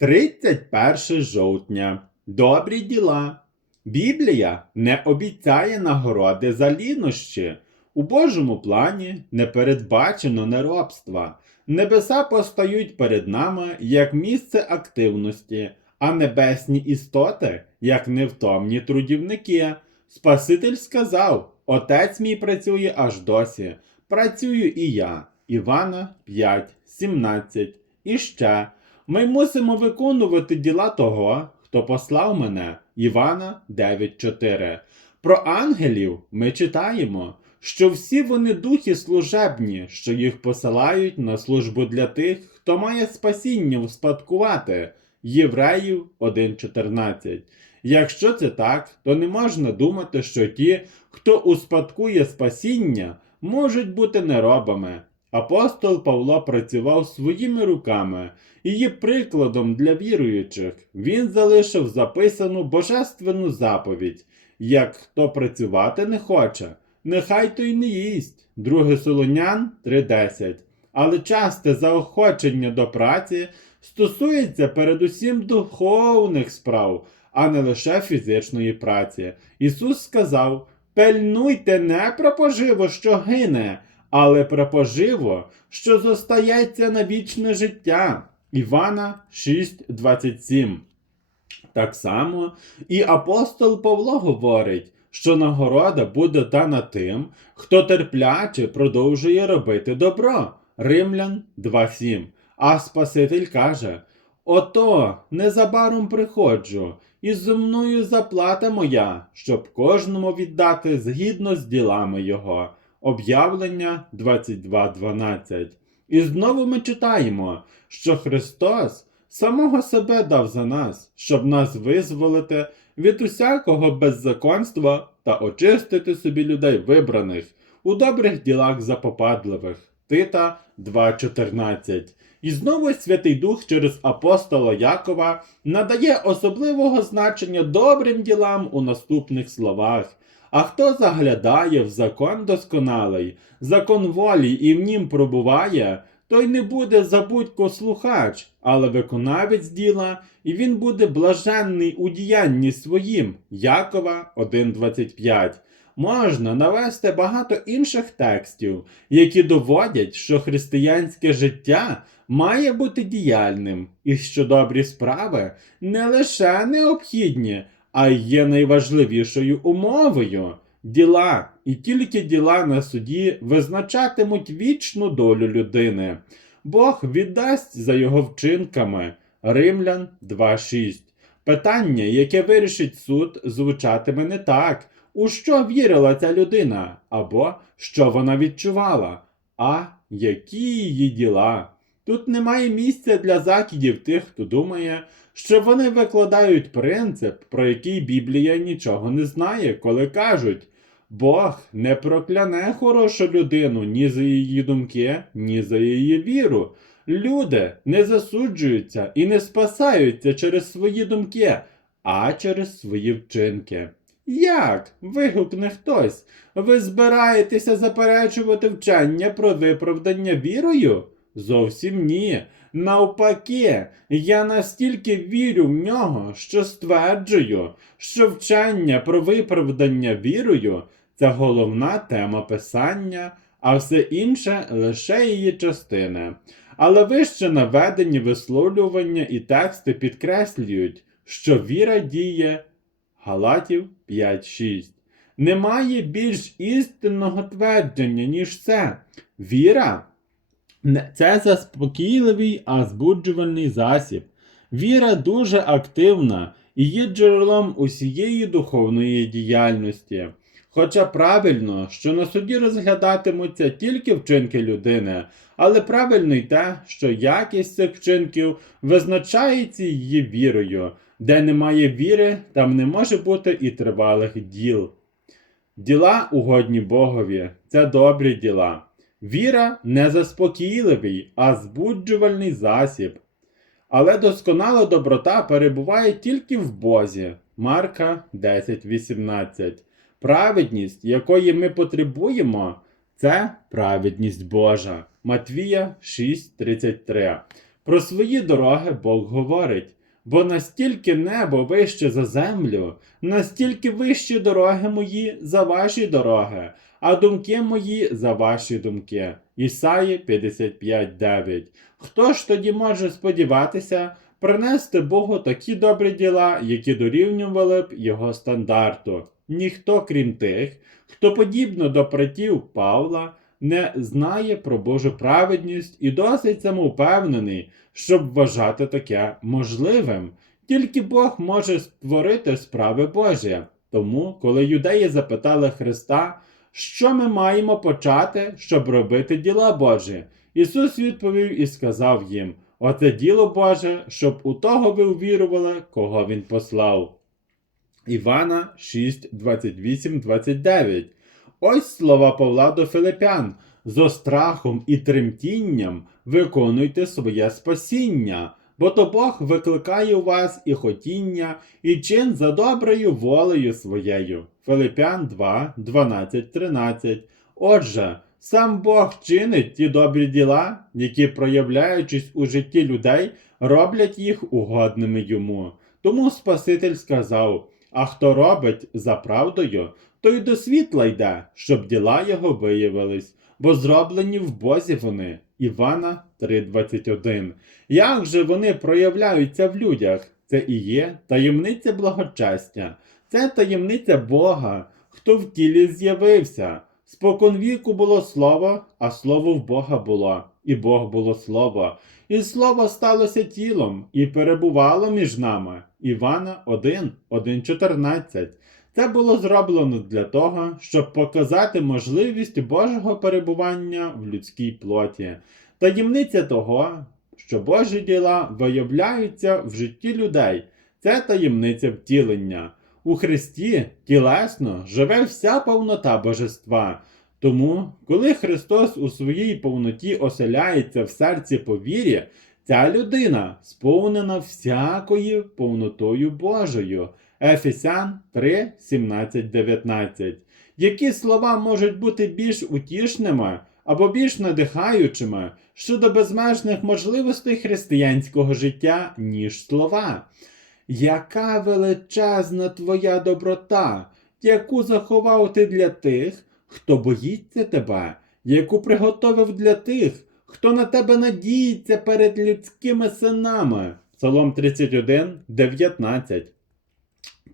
31 жовтня. Добрі діла. Біблія не обіцяє нагороди за лінощі. У Божому плані не передбачено неробства. Небеса постають перед нами як місце активності, а небесні істоти як невтомні трудівники. Спаситель сказав: Отець мій працює аж досі. Працюю і я. Івана 5, 17. І ще. Ми мусимо виконувати діла того, хто послав мене. Івана 9.4. Про ангелів ми читаємо, що всі вони духи служебні, що їх посилають на службу для тих, хто має спасіння успадкувати. Євреїв 1.14. Якщо це так, то не можна думати, що ті, хто успадкує спасіння, можуть бути неробами. Апостол Павло працював своїми руками, і є прикладом для віруючих. Він залишив записану божественну заповідь: як хто працювати не хоче, нехай той не їсть. 2 Солонян 3.10. Але часте заохочення до праці стосується передусім духовних справ, а не лише фізичної праці. Ісус сказав: Пильнуйте не про поживо, що гине, але про поживо, що зостається на вічне життя. Івана 6.27. Так само і апостол Павло говорить, що нагорода буде дана тим, хто терпляче продовжує робити добро. Римлян 2.7. А Спаситель каже: Ото незабаром приходжу, і зо мною заплата моя, щоб кожному віддати згідно з ділами його. Об'явлення 22.12. І знову ми читаємо, що Христос самого себе дав за нас, щоб нас визволити від усякого беззаконства та очистити собі людей вибраних у добрих ділах запопадливих. Тита 2.14. І знову Святий Дух через апостола Якова надає особливого значення добрим ділам у наступних словах. А хто заглядає в закон досконалий, закон волі і в нім пробуває, той не буде забудько слухач, але виконавець діла, і він буде блаженний у діянні своїм. Якова 1.25. Можна навести багато інших текстів, які доводять, що християнське життя має бути діяльним, і що добрі справи не лише необхідні, а є найважливішою умовою. Діла і тільки діла на суді визначатимуть вічну долю людини. Бог віддасть за його вчинками. Римлян 2.6. Питання, яке вирішить суд, звучатиме не так, у що вірила ця людина, або що вона відчувала, а які її діла. Тут немає місця для закидів тих, хто думає, що вони викладають принцип, про який Біблія нічого не знає, коли кажуть. Бог не прокляне хорошу людину ні за її думки, ні за її віру. Люди не засуджуються і не спасаються через свої думки, а через свої вчинки. Як? вигукне хтось. Ви збираєтеся заперечувати вчення про виправдання вірою? Зовсім ні. Навпаки, я настільки вірю в нього, що стверджую, що вчення про виправдання вірою це головна тема писання, а все інше лише її частини. Але вище наведені висловлювання і тексти підкреслюють, що віра діє Галатів 5.6. Немає більш істинного твердження, ніж це. Віра це заспокійливий, а збуджувальний засіб. Віра дуже активна і є джерелом усієї духовної діяльності. Хоча правильно, що на суді розглядатимуться тільки вчинки людини, але правильно й те, що якість цих вчинків визначається її вірою. Де немає віри, там не може бути і тривалих діл. Діла угодні Богові це добрі діла. Віра не заспокійливий, а збуджувальний засіб. Але досконала доброта перебуває тільки в Бозі. Марка 10.18. Праведність, якої ми потребуємо, це праведність Божа. Матвія 6.33. Про свої дороги Бог говорить, бо настільки небо вище за землю, настільки вищі дороги мої за ваші дороги, а думки мої за ваші думки. Ісаї 55.9. Хто ж тоді може сподіватися принести Богу такі добрі діла, які дорівнювали б його стандарту? Ніхто, крім тих, хто подібно до братів Павла, не знає про Божу праведність і досить самовпевнений, щоб вважати таке можливим. Тільки Бог може створити справи Божі. Тому, коли юдеї запитали Христа, що ми маємо почати, щоб робити діла Божі, Ісус відповів і сказав їм: Оце діло Боже, щоб у того ви увірували, кого Він послав. Івана 6, 28, 29. Ось слова Павла до Филипян. Зо страхом і тремтінням виконуйте своє спасіння, бо то Бог викликає у вас і хотіння, і чин за доброю волею своєю. Филипян 2, 12, 13. Отже, сам Бог чинить ті добрі діла, які, проявляючись у житті людей, роблять їх угодними йому. Тому Спаситель сказав: А хто робить за правдою, той до світла йде, щоб діла його виявились, бо зроблені в Бозі вони. Івана 3:21. Як же вони проявляються в людях? Це і є таємниця благочестя, це таємниця Бога, хто в тілі з'явився. Спокон віку було слово, а слово в Бога було, і Бог було слово. І слово сталося тілом і перебувало між нами. Івана 1, 1,14. Це було зроблено для того, щоб показати можливість Божого перебування в людській плоті. Таємниця того, що Божі діла виявляються в житті людей. Це таємниця втілення. У Христі тілесно живе вся повнота божества. Тому, коли Христос у своїй повноті оселяється в серці по вірі, ця людина сповнена всякою повнотою Божою. Ефесян 3, 17, 19. Які слова можуть бути більш утішними або більш надихаючими щодо безмежних можливостей християнського життя, ніж слова? Яка величезна твоя доброта, яку заховав ти для тих, хто боїться тебе, яку приготовив для тих, хто на тебе надіється перед людськими синами. Псалом 31, 19.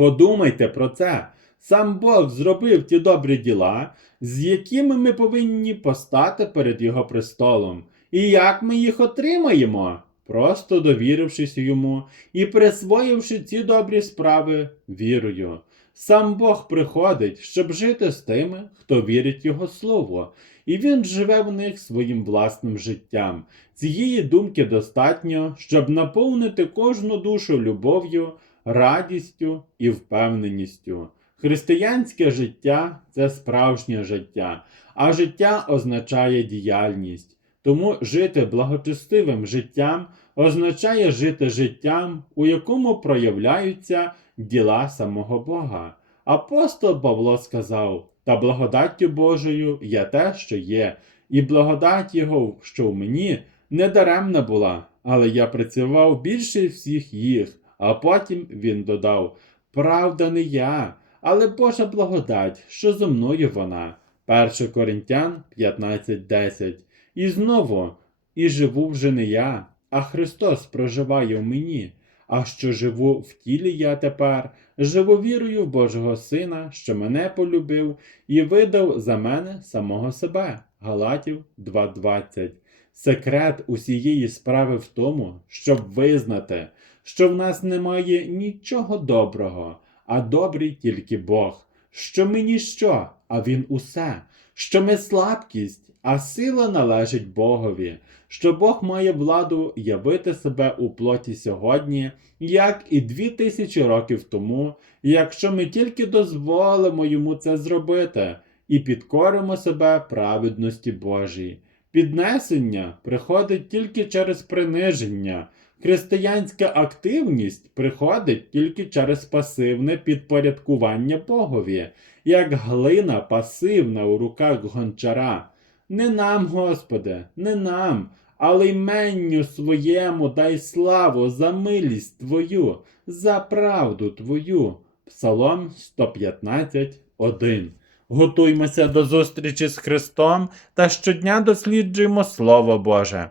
Подумайте про це. Сам Бог зробив ті добрі діла, з якими ми повинні постати перед Його престолом. І як ми їх отримаємо? Просто довірившись йому і присвоївши ці добрі справи вірою. Сам Бог приходить, щоб жити з тими, хто вірить Його Слово, і Він живе в них своїм власним життям. Цієї думки достатньо, щоб наповнити кожну душу любов'ю, радістю і впевненістю. Християнське життя це справжнє життя, а життя означає діяльність. Тому жити благочестивим життям означає жити життям, у якому проявляються діла самого Бога. Апостол Павло сказав: Та благодаттю Божою є те, що є, і благодать Його, що в мені, не даремна була, але я працював більше всіх їх. А потім він додав: Правда, не я, але Божа благодать, що зо мною вона. 1 Коринтян 15.10. І знову, і живу вже не я, а Христос проживає в мені. А що живу в тілі я тепер, живу вірою в Божого Сина, що мене полюбив і видав за мене самого себе. Галатів 2.20. Секрет усієї справи в тому, щоб визнати, що в нас немає нічого доброго, а добрий тільки Бог, що ми ніщо, а Він усе, що ми слабкість, а сила належить Богові, що Бог має владу явити себе у плоті сьогодні, як і дві тисячі років тому, якщо ми тільки дозволимо йому це зробити і підкоримо себе праведності Божій. Піднесення приходить тільки через приниження. Християнська активність приходить тільки через пасивне підпорядкування Богові, як глина пасивна у руках гончара. Не нам, Господи, не нам, але йменню своєму дай славу за милість Твою, за правду Твою. Псалом 115, 1. Готуймося до зустрічі з Христом та щодня досліджуємо Слово Боже.